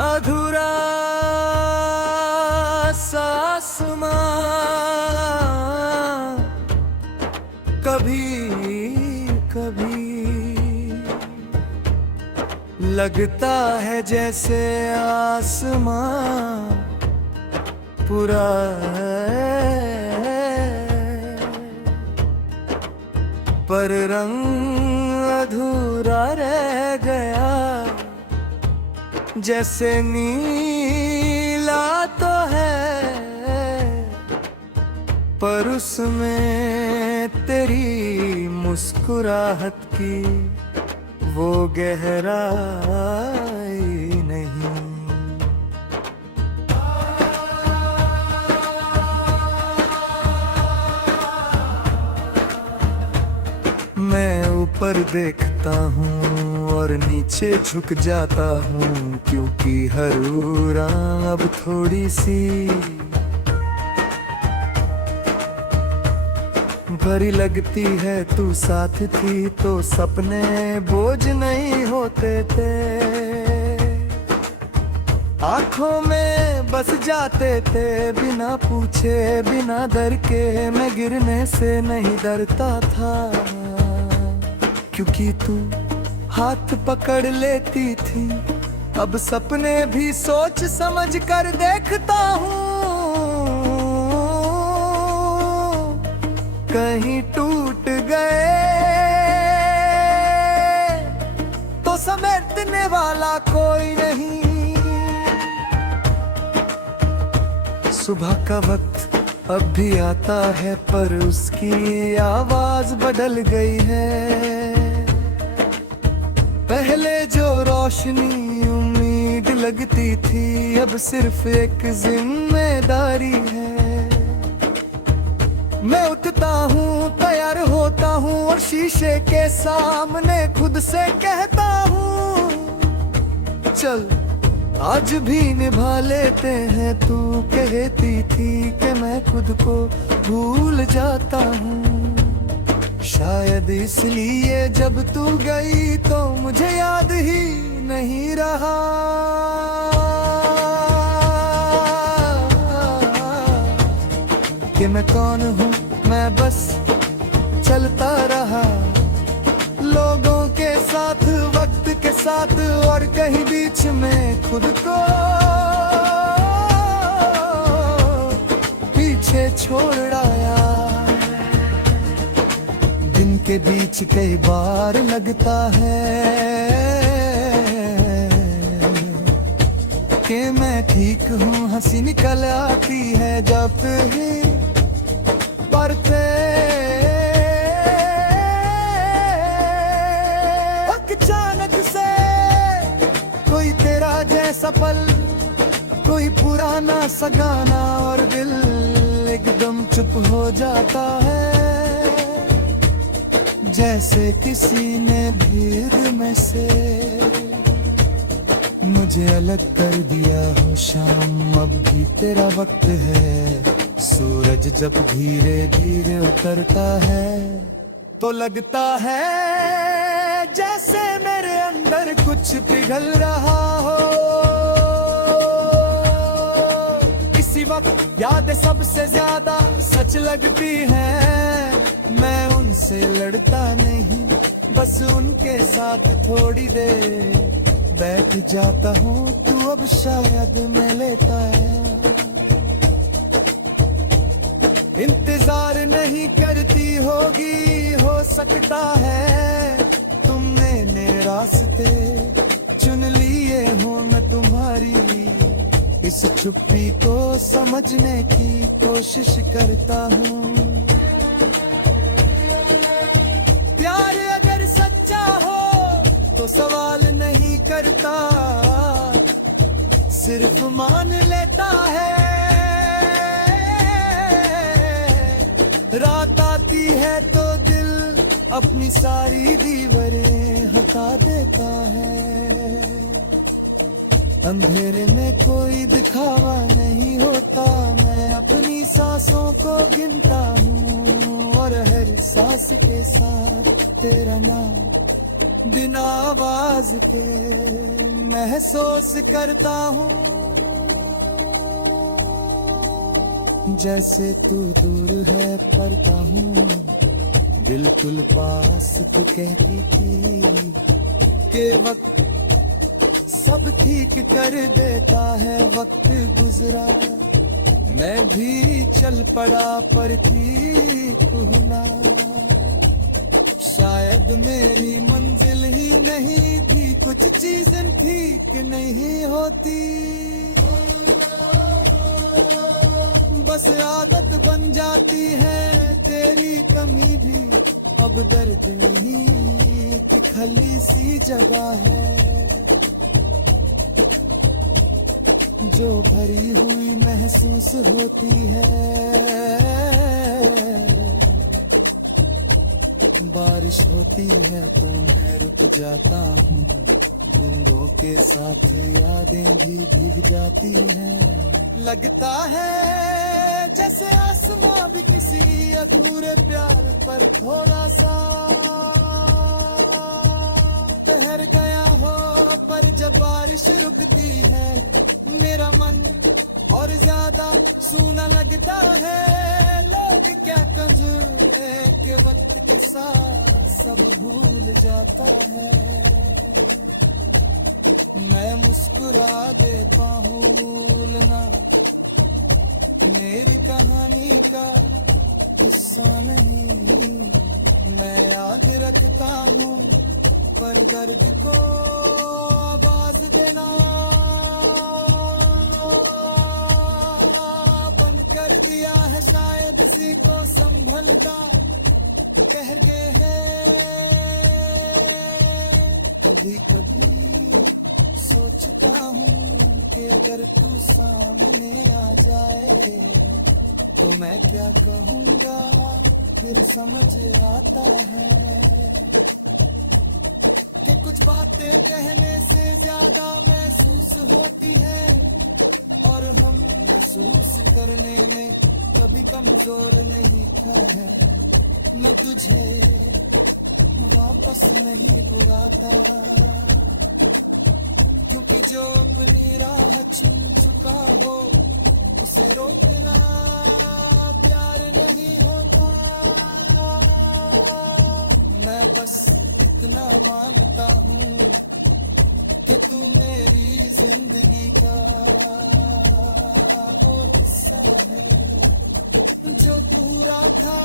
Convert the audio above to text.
अधूरा सा आसमां कभी कभी लगता है जैसे आसमां पूरा है, पर रंग अधूरा रह गया। जैसे नीला तो है, पर उसमें तेरी मुस्कुराहट की वो गहराई नहीं। मैं ऊपर देखता हूँ और नीचे झुक जाता हूँ, क्योंकि हरूरा अब थोड़ी सी भरी लगती है। तू साथ थी तो सपने बोझ नहीं होते थे, आंखों में बस जाते थे बिना पूछे बिना डर के। मैं गिरने से नहीं डरता था, क्योंकि तू हाथ पकड़ लेती थी। अब सपने भी सोच समझ कर देखता हूँ, कहीं टूट गए तो समेटने वाला कोई नहीं। सुबह का वक्त अब भी आता है, पर उसकी आवाज बदल गई है। पहले जो रोशनी उम्मीद लगती थी, अब सिर्फ एक जिम्मेदारी है। मैं उठता हूँ, तैयार होता हूँ और शीशे के सामने खुद से कहता हूँ, चल आज भी निभा लेते हैं। तू कहती थी कि मैं खुद को भूल जाता हूँ, शायद इसलिए जब तू गई तो मुझे याद ही नहीं रहा कि मैं कौन हूँ। मैं बस चलता रहा लोगों के साथ, वक्त के साथ, और कहीं बीच में खुद को पीछे छोड़ आया। दिन के बीच कई बार लगता है कि मैं ठीक हूँ, हंसी निकल आती है जब ही बढ़ते अचानक से कोई तेरा जैसा पल, कोई पुराना सा गाना, और दिल एकदम चुप हो जाता है। जैसे किसी ने भीड़ में से मुझे अलग कर दिया हो। शाम अब भी तेरा वक्त है, सूरज जब धीरे धीरे उतरता है तो लगता है जैसे मेरे अंदर कुछ पिघल रहा हो। इसी वक्त यादें सबसे ज्यादा सच लगती हैं। मैं उनसे लड़ता नहीं, बस उनके साथ थोड़ी देर बैठ जाता हूँ। तू अब शायद मैं लेता है, इंतजार नहीं करती होगी, हो सकता है तुमने नए रास्ते चुन लिए हो। मैं तुम्हारी इस चुप्पी को समझने की कोशिश करता हूँ। प्यार अगर सच्चा हो तो सवाल नहीं करता, सिर्फ मान लेता है। रात आती है तो दिल अपनी सारी दीवारें हटा देता है। अंधेरे में कोई दिखावा नहीं होता, मैं अपनी सांसों को गिनता हूँ और हर सांस के साथ तेरा नाम बिना आवाज के महसूस करता हूँ, जैसे तू दूर है पर हूँ बिल्कुल पास। तू कहती थी कि वक्त सब ठीक कर देता है, वक्त गुजरा मैं भी चल पड़ा पर थी तू ना। शायद मेरी मंजिल ही नहीं थी, कुछ चीजें ठीक नहीं होती, बस आदत बन जाती है तेरी कमी भी। अब दर्द नहीं कि खाली सी जगह है जो भरी हुई महसूस होती है। बारिश होती है तो मैं रुक जाता हूँ, बूंदों के साथ यादें भी भीग जाती हैं। लगता है जैसे आसमां भी किसी अधूरे प्यार पर थोड़ा सा ठहर गया हो, पर जब बारिश रुकती है मेरा मन और ज्यादा सूना लगता है। लोग क्या कहें कि वक्त के साथ सब भूल जाता है, मैं मुस्कुरा देता हूँ भूलना मेरी कहानी का हिस्सा नहीं। मैं याद रखता हूँ पर दर्द को आवाज देना बंद कर दिया है, शायद उसी को संभल का कह के है। कभी कभी सोचता हूँ कि अगर तू सामने आ जाए तो मैं क्या कहूँगा, फिर समझ आता है कि कुछ बातें कहने से ज्यादा महसूस होती है, और हम महसूस करने में कभी कमजोर नहीं था है। मैं तुझे वापस नहीं बुलाता, क्योंकि जो अपनी राह चुन चुका हो उसे रोकना प्यार नहीं होता। मैं बस इतना मानता हूँ कि तू मेरी जिंदगी का वो हिस्सा है जो पूरा था।